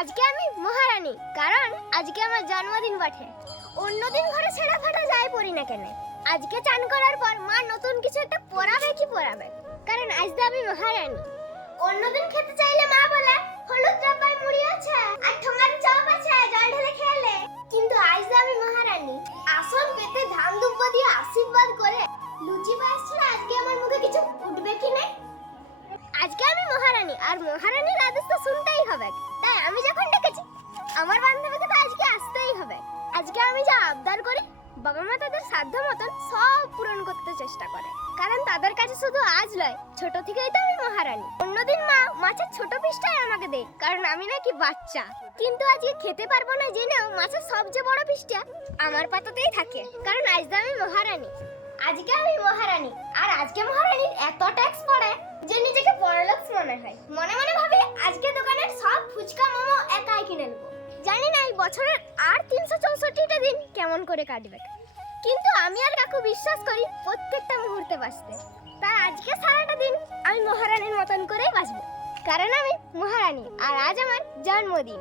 আজকে আমি মহারানী, কারণ আজকে আমার জন্মদিন বটে। অন্যদিন ঘরে ছেঁড়া ফাটা যাই পরি না কেন, আজকে চান করার পর মা নতুন কিছু একটা পরাবে কি পরাবে, কারণ আজ তো আমি মহারানী। অন্যদিন খেতে চাইলে মা বলে হলুদ ডাব্বায় মুড়ি আছে আর ঠোঙার চপ আছে, জল ঢেলে খেলে। কিন্তু আজ তো আমি মহারানী, আসন পেতে ধান দুব্ব দিয়ে আশীর্বাদ করে লুচি পায়েস ছাড়া আজকে আমার মুখে কিছু উঠবে কি না। আজকে আমি মহারানী, আর মহারানীর আদেশ তো শুনতেই হবে। তাই আমি যখন ডেকেছি আমার বান্ধবীকে তো আজকে আসতেই হবে। আজকে আমি যা আবদার করি বাবা মা তাদের সাধ্য মতন সব পূরণ করতে চেষ্টা করে, কারণ তাদের কাছে শুধু আজ নয়, ছোট থেকেই তো আমি মহারানী। অন্যদিন মা মাছের ছোট পিসটাই আমাকে দেয়, কারণ আমি নাকি বাচ্চা। কিন্তু আজকে খেতে পারবো না জেনেও মাছের সবচেয়ে বড় পিসটা আমার পাতাতেই থাকে, কারণ আজ তো আমি মহারানী। আজকে আমি মহারানী, আর আজকে মহারানীর এত ট্যাক্স পড়ে যে নিজেকে বড়লোক মনে হয়। মনে মনে ভাবে আজকে দোকানের সব ফুচকা মোমো একাই কিনে নেবো। জানি না এই বছরের আর 364টা দিন কেমন করে কাটবে, কিন্তু আমি আর কাকু বিশ্বাস করি প্রত্যেকটা মুহূর্তে বাঁচতে। তাই আজকে সারাটা দিন আমি মহারানীর মতন করেই বাঁচবো, কারণ আমি মহারানী আর আজ আমার জন্মদিন।